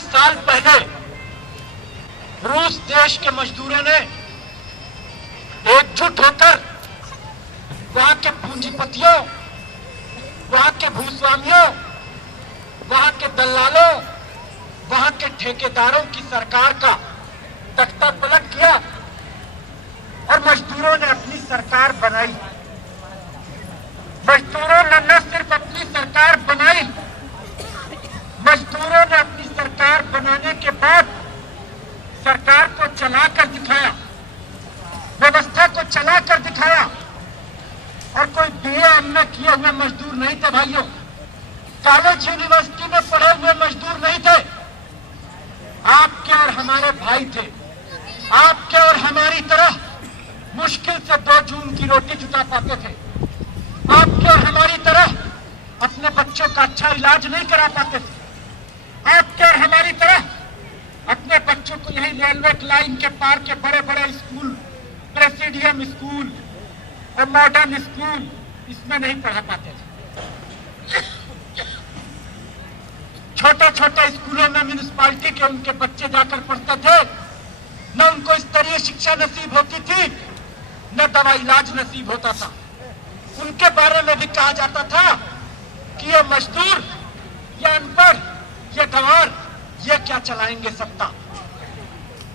साल पहले रूस देश के मजदूरों ने एकजुट होकर वहां के पूंजीपतियों, वहां के भूस्वामियों, वहां के दलालों, वहां के ठेकेदारों की सरकार का तख्ता पलट किया और मजदूरों ने अपनी सरकार बनाई। मजदूरों ने न सिर्फ अपनी सरकार बनाई, मजदूरों ने अपनी सरकार बनाने के बाद सरकार को चलाकर दिखाया, व्यवस्था को चलाकर दिखाया। और कोई बीए एमए किए हुए मजदूर नहीं थे भाइयों, कॉलेज यूनिवर्सिटी में पढ़े हुए मजदूर नहीं थे। आपके और हमारे भाई थे, आपके और हमारी तरह मुश्किल से 2 जून की रोटी जुटा पाते थे, आपके और हमारी तरह अपने बच्चों का अच्छा इलाज नहीं करा पाते थे, आपके और हमारी तरह अपने बच्चों को यही रेलवे लाइन के पार के बड़े बड़े स्कूल, प्रेसिडियम स्कूल और मॉडर्न स्कूल, इसमें नहीं पढ़ा पाते थे। छोटे छोटे स्कूलों में म्यूनिसिपालिटी के उनके बच्चे जाकर पढ़ते थे, न उनको स्तरीय शिक्षा नसीब होती थी, न दवा इलाज नसीब होता था। उनके बारे में भी कहा जाता था कि ये मजदूर, ये अनपढ़, ये गंवार, ये क्या चलाएंगे सत्ता।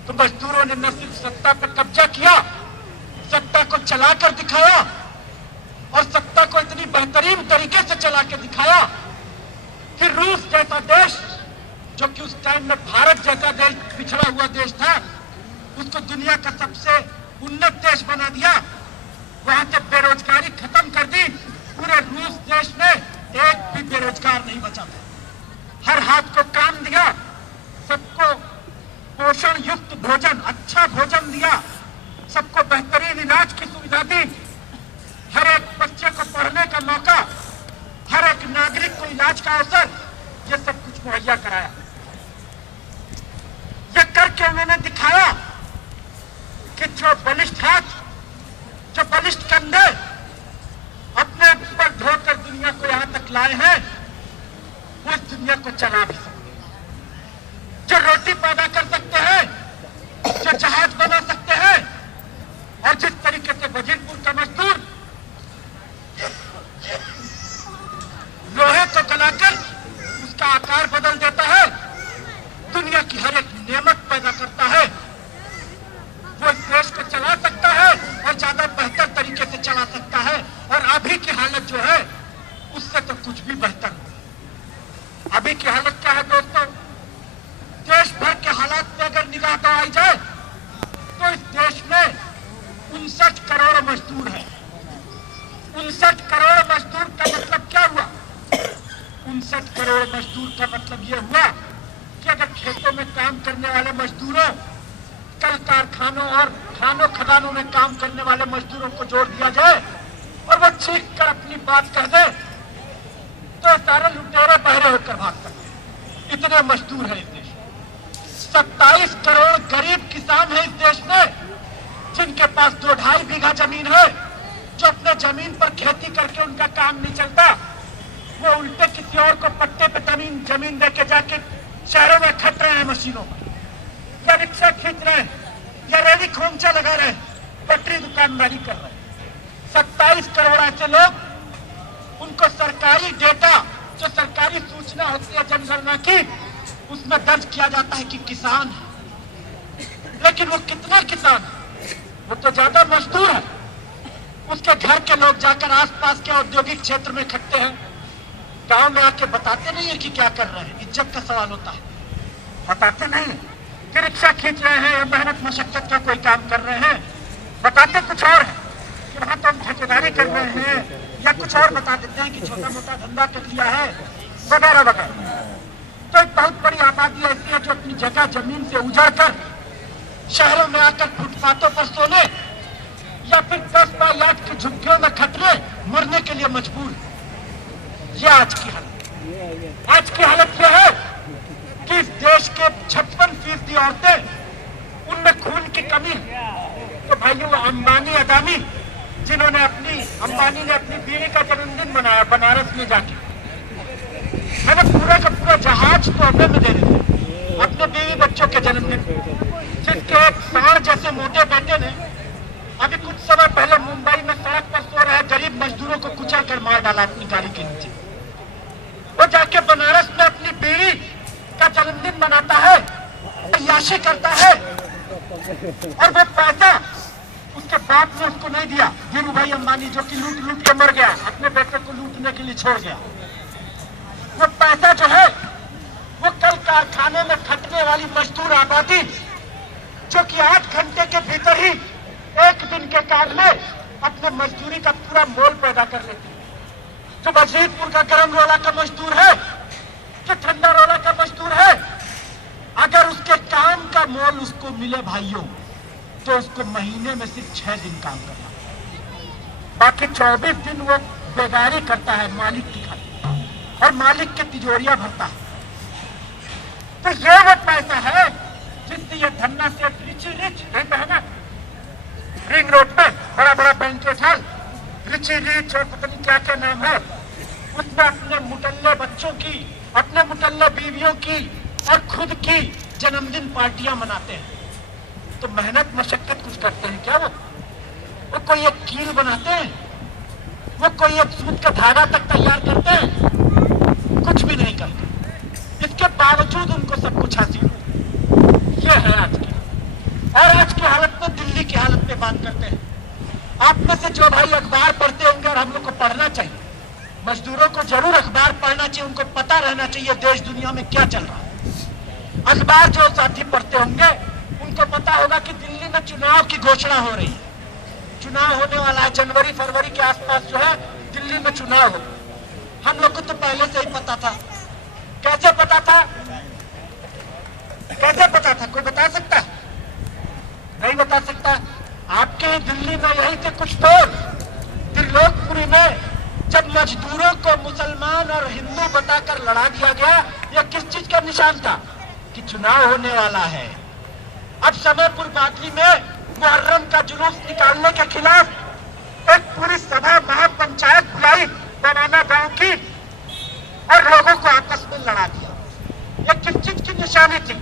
तो मजदूरों ने न सिर्फ सत्ता पर कब्जा किया, सत्ता को चलाकर दिखाया और सत्ता को इतनी बेहतरीन तरीके से चला के दिखाया कि रूस जैसा देश, जो कि उस टाइम में भारत जैसा देश, पिछड़ा हुआ देश था, उसको दुनिया का सबसे उन्नत देश बना दिया। वहां से बेरोजगारी खत्म कर दी। पूरे रूस देश में एक भी बेरोजगार नहीं बचा था। हर हाथ को काम दिया, सबको पोषण युक्त भोजन, अच्छा भोजन दिया, सबको बेहतरीन इलाज की सुविधा दी, हर एक बच्चे को पढ़ने का मौका, हर एक नागरिक को इलाज का अवसर, ये सब कुछ मुहैया कराया। ये करके उन्होंने दिखाया कि जो बलिष्ठ हाथ, जो बलिष्ठ कंधे अपने ऊपर ढोकर दुनिया को यहां तक लाए हैं, वो इस दुनिया को चला भी सकते हैं। जो रोटी पैदा कर सकते हैं, जो जहाज बना सकते हैं, और जिस तरीके से वजीरपुर का मजदूर लोहे को गलाकर उसका आकार बदल देता है, दुनिया की हर एक नेमत पैदा करता है, वो इस देश को चला सकता है और ज्यादा बेहतर तरीके से चला सकता है। और अभी की हालत जो है उससे तो कुछ भी बेहतर नहीं। अभी की हालत क्या है दोस्तों? देश भर के हालात में अगर निगाह दौड़ाई जाए तो इस देश में 59 करोड़ मजदूर हैं। 59 करोड़ मजदूर का मतलब क्या हुआ? 59 करोड़ मजदूर का मतलब यह हुआ कि अगर खेतों में काम करने वाले मजदूरों, कल कारखानों और खानों खदानों में काम करने वाले मजदूरों को जोड़ दिया जाए और वो चीख कर अपनी बात कह दे तो सारे लुटेरे बहरे होकर भाग सकते। इतने मजदूर हैं इस देश में। 27 करोड़ गरीब किसान हैं इस देश में, जिनके पास 2-2.5 बीघा जमीन है, जो अपने जमीन पर खेती करके उनका काम नहीं चलता, वो उल्टे किसी और को पट्टे पे जमीन देके जाके शहरों में खट रहे हैं मशीनों पर, या रिक्शा खींच रहे हैं, या रेडी खोमचा लगा रहे हैं, पटरी दुकानदारी कर रहे हैं। 27 करोड़ ऐसे लोग, उनको सरकारी डेटा, जो सरकारी सूचना होती है जनगणना की, उसमें दर्ज किया जाता है कि किसान है। लेकिन वो कितना किसान है? वो तो ज्यादा मजदूर है। उसके घर के लोग जाकर आसपास के औद्योगिक क्षेत्र में इकट्ठे हैं, गांव में आके बताते नहीं है कि क्या कर रहे हैं। इज्जत का सवाल होता है, बताते नहीं है कि रिक्शा खींच रहे हैं या मेहनत मशक्कत का कोई काम कर रहे हैं। बताते कुछ और है कि वहां तो हम ठेकेदारी कर रहे हैं, या कुछ और बता देते हैं कि छोटा मोटा धंधा कर लिया है, वगैरह वगैरह। तो एक बहुत बड़ी आबादी ऐसी है जो अपनी जगह जमीन से उजाड़ कर शहरों में आकर फुटपाथों पर सोने या फिर 10 बाय 8 की झुग्गियों में खटने, मरने के लिए मजबूर है। यह आज की हालत। आज की हालत यह है कि इस देश के 56% औरतें, उनमें खून की कमी है। तो भाइयों, अंबानी अदानी, जिन्होंने अंबानी ने अपनी बीवी का जन्मदिन मनाया बनारस में जाके, मैंने पूरा का पूरा जहाज तोहफे में दे रहे थे। बच्चों के जन्मदिन, जिसके एक सांड जैसे मोटे बेटे ने अभी कुछ समय पहले मुंबई में सड़क पर सो रहे गरीब मजदूरों को कुचल कर मार डाला अपनी गाड़ी के नीचे। वो जाके बनारस में अपनी बीवी का जन्मदिन मनाता है, अय्याशी करता है, और वो पैसा उसके बाप ने उसको नहीं दिया। धीरू भाई अंबानी जो कि लूट लूट के मर गया, अपने बेटे को लूटने के लिए छोड़ गया। वो पैसा जो है वो कल कारखाने में खटने वाली मजदूर आबादी, जो कि 8 घंटे के भीतर ही एक दिन के काम में अपने मजदूरी का पूरा मोल पैदा कर लेती है। जो वजीरपुर का गरम रोला का मजदूर है, जो ठंडा रोला का मजदूर है, अगर उसके काम का मोल उसको मिले भाइयों, तो उसको महीने में सिर्फ 6 दिन काम करना, बाकी 24 दिन वो बेगारी करता है मालिक की खातिर, और मालिक के तिजोरियां भरता है। तो ये वो पैसा है जिससे ये धन्ना से रिची रिच रहता है ना, रिंग रोड पे बड़ा बड़ा बैंकेट हॉल, रिची रिच और पता नहीं क्या क्या नाम है, उसमें अपने मुटल्ले बच्चों की, अपने मुटल्ले बीवियों की और खुद की जन्मदिन पार्टियां मनाते हैं। तो मेहनत मशक्कत कुछ करते हैं क्या? वो कोई एक कील बनाते हैं, वो कोई एक सूत का धागा तक तैयार करते हैं? कुछ भी नहीं करते। इसके बावजूद उनको सब कुछ हासिल है। ये है आज की, और आज की हालत में दिल्ली की हालत पे बात करते हैं। आप में से जो भाई अखबार पढ़ते होंगे, और हम लोग को पढ़ना चाहिए, मजदूरों को जरूर अखबार पढ़ना चाहिए, उनको पता रहना चाहिए देश दुनिया में क्या चल रहा है। अखबार जो साथी पढ़ते होंगे उनको पता होगा कि दिल्ली में चुनाव की घोषणा हो रही है, चुनाव होने वाला है। जनवरी फरवरी के आसपास जो है दिल्ली में चुनाव हो। हम लोग को तो पहले से ही पता था। कैसे पता था? कैसे पता था? कोई बता सकता? नहीं बता सकता। आपके दिल्ली में यही थे कुछ तो त्रिलोकपुरी में, जब मजदूरों को मुसलमान और हिंदू बताकर लड़ा दिया गया, यह किस चीज का निशान था? कि चुनाव होने वाला है। अब समयपुर बाटली में मुहर्रम का जुलूस निकालने के खिलाफ एक पूरी सभा महापंचायत बुलाई बनाना गांव की, और लोगों को आपस में लड़ा दिया। यह किस चीज की निशानी थी?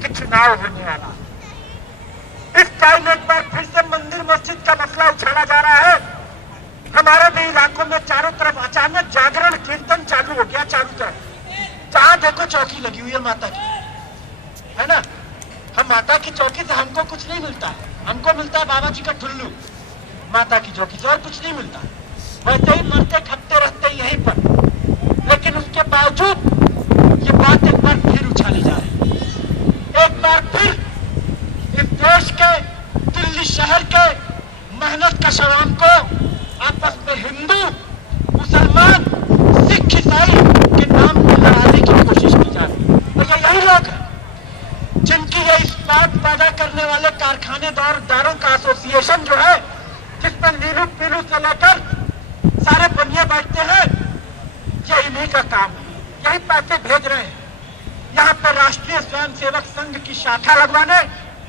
कि चुनाव होने वाला। इस टाइम एक बार फिर से मंदिर मस्जिद का मसला उछाला जा रहा है। हमारे भी इलाकों में चारों तरफ अचानक जागरण कीर्तन चालू हो गया, चारों तरफ। जहां देखो चौकी लगी हुई है माता की, है ना। हम माता की चौकी से हमको कुछ नहीं मिलता है, हमको मिलता है बाबा जी का ठुल्लू। माता की चौकी से और कुछ नहीं मिलता। वैसे ही मरते खपते रहते यहीं पर, लेकिन उसके बावजूद ये बात एक बार फिर उछाली जा रही है। एक बार फिर इस देश के, दिल्ली शहर के मेहनत का शवाम को आपस में हिंदू, मुसलमान, सिख, ईसाई के नाम पर लड़ाने की कोशिश की जा रही है। तो ये यही लोग हैं जिनकी ये इस्पात पैदा करने वाले कारखानेदारों का एसोसिएशन जो है, जिसमें नीलू पीलू से लेकर सारे बनिए बैठते हैं, ये इन्हीं का काम है। यही पैसे भेज रहे हैं यहाँ पर राष्ट्रीय स्वयंसेवक संघ की शाखा लगवाने।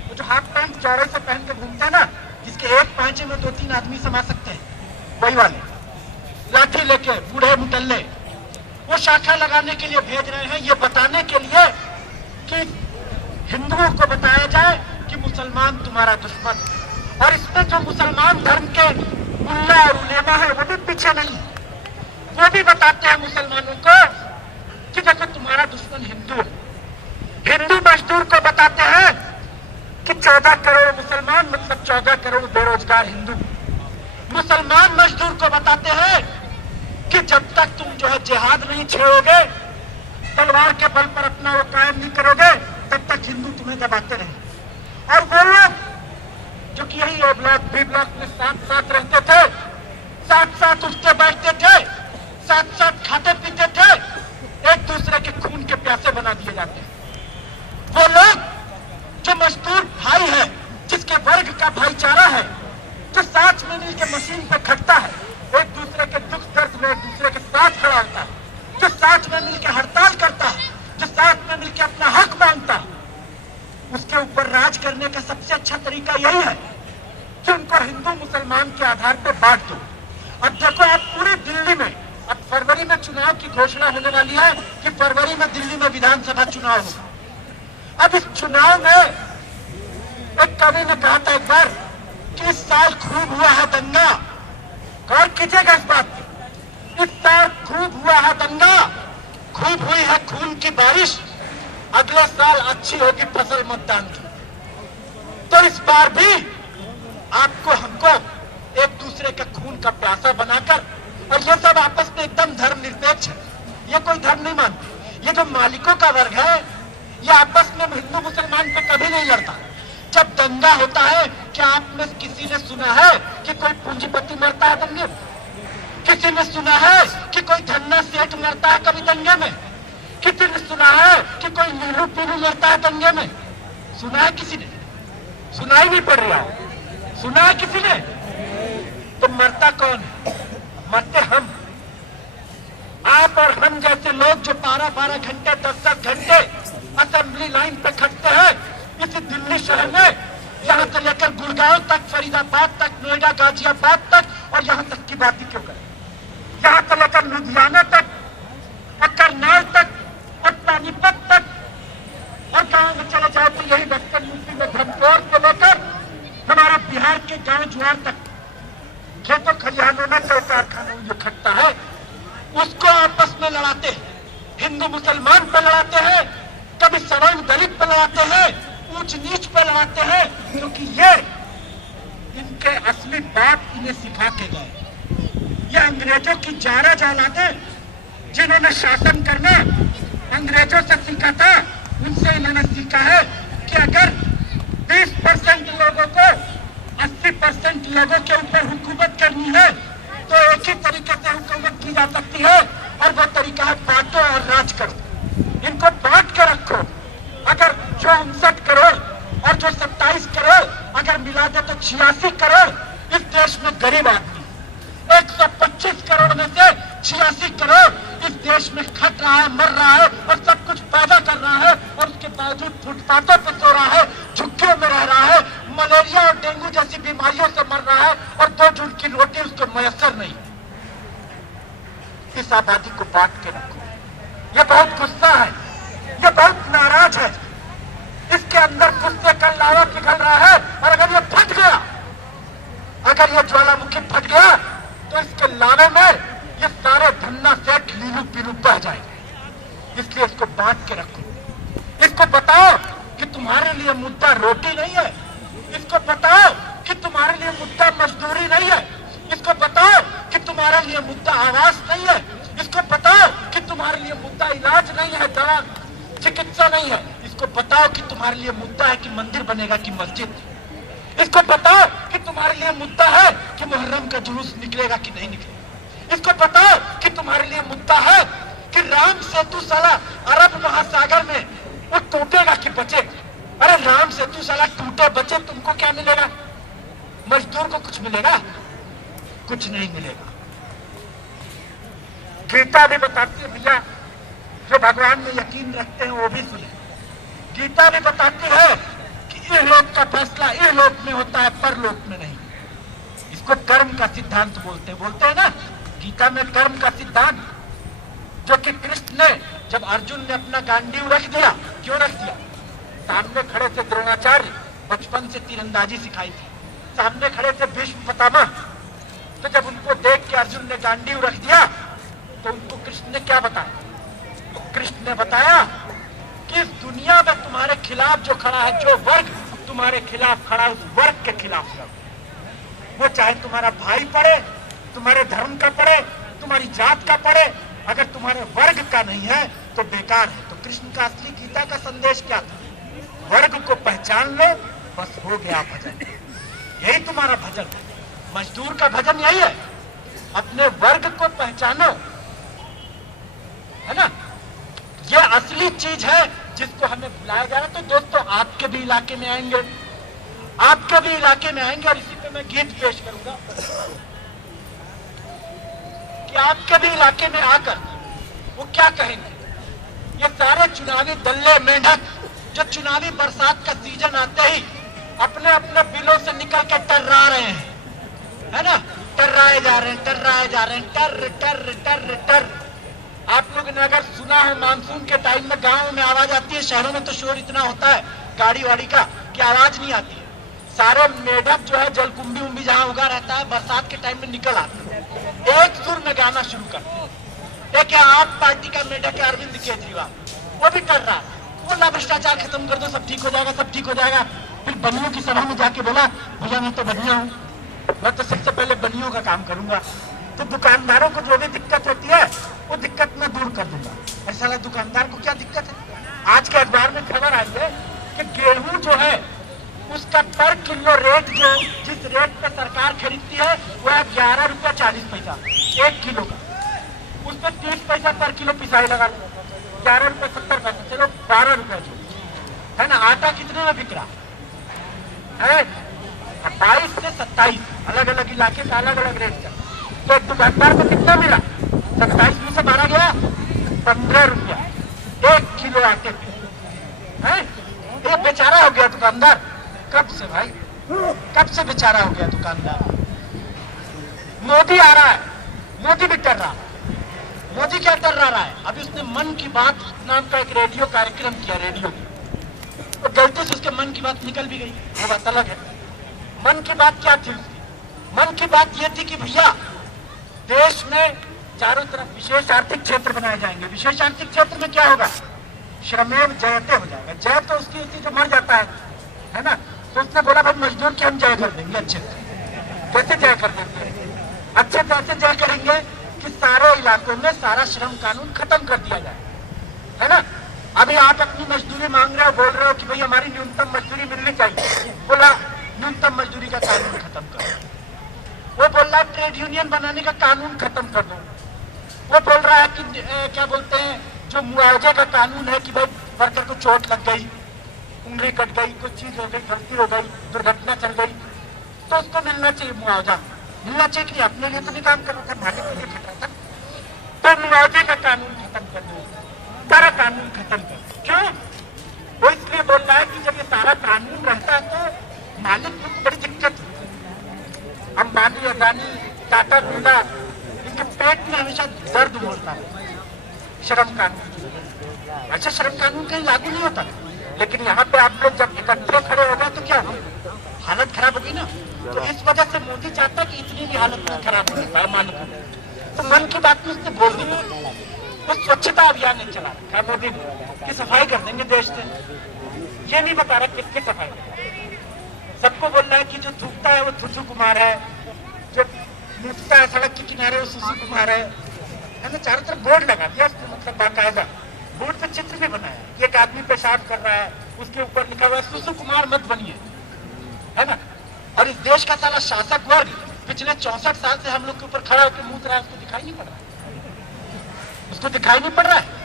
वो जो हाफ पैंट चौड़े से पहन के घूमते हैं ना, जिसके एक पांचे में 2-3 आदमी समा सकते हैं, वही वाले लाठी लेके बूढ़े मुटल्ले, वो शाखा लगाने के लिए भेज रहे हैं। ये बताने के लिए कि हिंदुओं को बताया जाए कि मुसलमान तुम्हारा दुश्मन। और इसमें जो मुसलमान धर्म के मुल्ला और उलेमा है वो भी पीछे नहीं। वो भी बताते हैं मुसलमानों को कि देखो तुम्हारा दुश्मन हिंदू है। हिंदू मजदूर को बताते हैं कि 14 करोड़ मुसलमान मतलब 14 करोड़ बेरोजगार हिंदू। मुसलमान मजदूर को बताते हैं कि जब तक तुम जो है जिहाद नहीं छेड़ोगे, तलवार के बल पर अपना वो कायम नहीं करोगे, तब तक हिंदू तुम्हें दबाते रहे। और वो लोग जो कि यही ए ब्लॉक बी ब्लॉक में साथ साथ रहते थे, साथ साथ उठते बैठते थे, साथ साथ खाते पीते थे, एक दूसरे के खून के प्यासे बना दिए जाते हैं। वो लोग जो मजदूर भाई है, जिसके वर्ग का भाईचारा है, जो साथ में मिलकर मशीन पर खटता है, एक दूसरे के दुख दर्द में एक दूसरे के साथ खड़ा होता है, जो साथ में मिलकर हड़ताल करता है, जो साथ में मिलकर अपना हक मांगता है, उसके ऊपर राज करने का सबसे अच्छा तरीका यही है कि उनको हिंदू मुसलमान के आधार पर बांट दो। अब देखो आप पूरी दिल्ली में, अब फरवरी में चुनाव की घोषणा होने वाली है कि फरवरी में दिल्ली में विधानसभा चुनाव होगा। अब इस चुनाव में एक कवि ने कहा था एक बार कि इस साल खूब हुआ है दंगा। गौर कीजिएगा इस बात पे, इस साल खूब हुआ है दंगा, खूब हुई है खून की बारिश, अगले साल अच्छी होगी फसल मतदान की। तो इस बार भी आपको हमको एक दूसरे के खून का प्यासा बनाकर, और ये सब आपस में एकदम धर्मनिरपेक्ष है, ये कोई धर्म नहीं मानते, ये जो मालिकों का वर्ग है ये आपस में हिंदू मुसलमान पे कभी नहीं लड़ता। जब दंगा होता है, क्या आप में किसी ने सुना है कि कोई पूंजीपति मरता है दंगे में? किसी ने सुना है कि कोई धन्ना सेठ मरता है कभी दंगे में? किसी ने सुना है कि कोई नीलू पीलू मरता है दंगे में? सुना है किसी ने? सुनाई नहीं पड़ रहा हो। सुना है किसी ने? तो मरता कौन है? मरते हम, आप और हम जैसे लोग जो 12-12 घंटे 10-10 घंटे असेंबली लाइन पे खड़ते हैं इसी दिल्ली शहर में, यहाँ से लेकर गुड़गांव तक, फरीदाबाद तक, नोएडा, गाजियाबाद तक, और यहाँ तक की बात ही क्यों करें, यहाँ से लेकर लुधियाना तक और करनाल तक और पानीपत तक, और गांव में चले जाओ तो यही दक्षिण यूपी में धमकोर से लेकर हमारा बिहार के गांव जुआर तक खेतों खलिहानों में कई कारखानों में जो खटता है उसको आपस में लड़ाते हैं, हिंदू मुसलमान पर लड़ाते हैं, कभी सवर्ण दलित पर लड़ाते हैं, ऊंच नीच पर लड़ाते हैं, क्योंकि ये इनके असली बाप इन्हें सिखा के गए। ये अंग्रेजों की जारा जालाते जिन्होंने शासन करना अंग्रेजों से सीखा था, उनसे इन्होंने सीखा है कि अगर 20% लोगों को 80% लोगों के ऊपर हुकूमत करनी है तो एक ही तरीके से हुकूमत की जा सकती है, और वो तरीका है बांटो और राज करो। इनको बांट के रखो। अगर जो 59 करोड़ और जो 27 करोड़ अगर मिला दे तो 86 करोड़ इस देश में गरीब आदमी, 125 करोड़ में से 86 करोड़ इस देश में खट रहा है, मर रहा है और सब कुछ पैदा कर रहा है, और उसके बावजूद फुटपाथों पर सो रहा है, झुग्गियों में रह रहा है, मलेरिया और डेंगू जैसी बीमारियों से मर रहा है, और 2 जून की रोटी उसको मयसर नहीं। इस आबादी को बांट के रखो। ये बहुत गुस्सा है, ये बहुत नाराज है, इसके अंदर गुस्से का लावा पिघल रहा है, और अगर ये फट गया, अगर ये ज्वालामुखी फट गया तो इसके लावे में ये सारे धन्ना सेठ लीलू पीलू बह जाएंगे। इसलिए इसको बांट के रखो। इसको बताओ कि तुम्हारे लिए मुद्दा रोटी नहीं है, इसको बताओ कि तुम्हारे लिए मुद्दा मजदूरी नहीं है, इसको बताओ कि तुम्हारे लिए मुद्दा आवास नहीं है, इसको बताओ कि तुम्हारे लिए मुद्दा इलाज नहीं है, दवा चिकित्सा नहीं है, इसको बताओ कि तुम्हारे लिए मुद्दा है कि मंदिर बनेगा कि मस्जिद, इसको बताओ कि तुम्हारे लिए मुद्दा है कि मुहर्रम का जुलूस निकलेगा कि नहीं निकलेगा, इसको बताओ कि तुम्हारे लिए मुद्दा है कि राम सेतु साला अरब महासागर में वो टूटेगा कि बचेगा। अरे राम सेतु साला टूटे बचे, तुमको क्या मिलेगा? मजदूर को कुछ मिलेगा? कुछ नहीं मिलेगा। गीता भी बताती है भैया, जो भगवान में यकीन रखते हैं वो भी सुने। गीता भी बताती है कि इहलोक का फैसला इहलोक में होता है, परलोक में नहीं। इसको कर्म का सिद्धांत बोलते हैं ना, गीता में कर्म का सिद्धांत, जो कि कृष्ण ने जब अर्जुन ने अपना गांडीव रख दिया, क्यों रख दिया? सामने खड़े थे द्रोणाचार्य, बचपन से तीरंदाजी सिखाई थी, सामने खड़े थे भीष्म पितामह, तो जब उनको देख के अर्जुन ने गांडीव रख दिया तो उनको कृष्ण ने क्या बताया? तो कृष्ण ने बताया कि इस दुनिया में तुम्हारे खिलाफ जो खड़ा है, जो वर्ग तुम्हारे खिलाफ खड़ा है, उस वर्ग के खिलाफ लड़ो। वो चाहे तुम्हारा भाई पड़े, तुम्हारे धर्म का पड़े, तुम्हारी जात का पड़े, अगर तुम्हारे वर्ग का नहीं है तो बेकार है। तो कृष्ण का असली गीता का संदेश क्या था? वर्ग को पहचान लो, बस हो गया भजन। यही तुम्हारा भजन है। मजदूर का भजन यही है, अपने वर्ग को पहचानो, है ना? ये असली चीज है जिसको हमें भुलाया जा रहा है। तो दोस्तों, आपके भी इलाके में आएंगे, आपके भी इलाके में आएंगे, और इसी पे मैं गीत पेश करूंगा कि आपके भी इलाके में आकर वो क्या कहेंगे। ये सारे चुनावी दल्ले मेंढक जो चुनावी बरसात का सीजन आते ही अपने अपने बिलों से निकल के टर्रा रहे हैं, है ना? टर्राए जा रहे हैं, टर्राए जा रहे हैं, टर टर टर टर। आप लोगों ने अगर सुना हो, मानसून के टाइम में गांव में आवाज आती है, शहरों में तो शोर इतना होता है गाड़ी वाड़ी का कि आवाज नहीं आती है। सारे मेढक जो है जलकुंभी उम्भी जहां उगा रहता है, बरसात के टाइम में निकल आते हैं, एक सुर में गाना शुरू करते हैं। एक आप पार्टी का मेढक है अरविंद केजरीवाल, वो भी कर रहा है, बोला भ्रष्टाचार खत्म कर दो, सब ठीक हो जाएगा, सब ठीक हो जाएगा। फिर बनियों की सभा में जाके बोला, भैया मैं तो बनिया हूँ, मैं तो सबसे पहले बनियों का काम करूंगा, तो दुकानदारों को जो भी दिक्कत होती है वो दिक्कत मैं दूर कर दूंगा। ऐसा दुकानदार को क्या दिक्कत है? आज के अखबार में खबर आई है कि गेहूं जो है उसका पर किलो रेट, जो जिस रेट पे सरकार खरीदती है वो है 11 रुपया 40 पैसा 1 किलो का, उस पर 30 पैसा पर किलो पिसाई लगा लो, 11 रुपये 70 पैसा, चलो 12 रुपया जो है ना। आटा कितने में बिक रहा है? 22 से 27, अलग अलग इलाके का अलग अलग रेट का। तो दुकानदार को कितना मिला? 27 में से 12 गया 15 रुपया 1 किलो आटे पे है। ये बेचारा हो गया दुकानदार। कब से भाई, कब से बेचारा हो गया दुकानदार? मोदी आ रहा है, मोदी भी कर रहा है। मोदी क्या कर रहा है? अभी उसने मन की बात नाम का एक रेडियो कार्यक्रम किया, रेडियो तो गलती से उसके मन की बात निकल भी गई, वो बात अलग है। मन की बात क्या थी उसकी? मन की बात ये थी कि भैया देश में चारों तरफ विशेष आर्थिक क्षेत्र बनाए जाएंगे। विशेष आर्थिक क्षेत्र में क्या होगा? श्रमेव जयते हो जाएगा। जय तो उसकी होती जो मर जाता है ना। तो उसने बोला भाई मजदूर की हम जय कर देंगे अच्छे से। कैसे जय कर देंगे? अच्छे से ऐसे जय करेंगे कि सारे इलाकों में सारा श्रम कानून खत्म कर दिया जाए, है ना। अभी आप अपनी मजदूरी मांग रहे हो, बोल रहे हो कि भाई हमारी न्यूनतम मजदूरी मिलनी चाहिए, बोला न्यूनतम मजदूरी का कानून खत्म करो। वो बोल रहा है ट्रेड यूनियन बनाने का कानून खत्म कर दो। वो बोल रहा है कि क्या बोलते हैं, जो मुआवजे का कानून है कि भाई वर्कर को चोट लग गई, उंगली कट गई, कुछ चीज हो गई, गलती हो गई, दुर्घटना चल गई, तो उसको मिलना चाहिए मुआवजा, मिलना चाहिए कि अपने लिए तो नहीं काम कर रहा था, मालिक के लिए खट रहा था। तो मुआवजे का कानून खत्म कर दो, सारा कानून खत्म कर दो। क्यों? वो इसलिए बोल रहा है कि जब ये सारा कानून रहता है तो मालिक को बड़ी दिक्कत होती है। अंबानी, अदानी, टाटा, बिरला, इनके पेट में हमेशा दर्द होता है श्रम कानून। अच्छा, श्रम कानून कहीं लागू नहीं होता, लेकिन यहाँ पे आप लोग जब इकट्ठे खड़े हो गए तो क्या हो, हालत खराब होगी ना। तो इस वजह से मोदी चाहता है कि इतनी भी हालत नहीं खराब हो मालिक। तो मन की बात में उसने बोल दिया। वो स्वच्छता अभियान नहीं चला रखा मोदी ने कि सफाई कर देंगे देश से। ये नहीं बता रहा किसकी सफाई कर। सबको बोल रहा है कि जो थूकता है वो थुथु कुमार है, जो लूटता है सड़क के किनारे वो सुसु कुमार है ना। चारों तरफ बोर्ड लगा दिया, मतलब बाकायदा बोर्ड पे चित्र भी बनाया कि एक आदमी पेशाब कर रहा है, उसके ऊपर लिखा हुआ है सुसु कुमार मत बनिए, है ना। और इस देश का साला शासक वर्ग पिछले 64 साल से हम लोग के ऊपर खड़ा होकर मूत रहा है, उसको दिखाई नहीं पड़ रहा है, उसको दिखाई नहीं पड़ रहा है।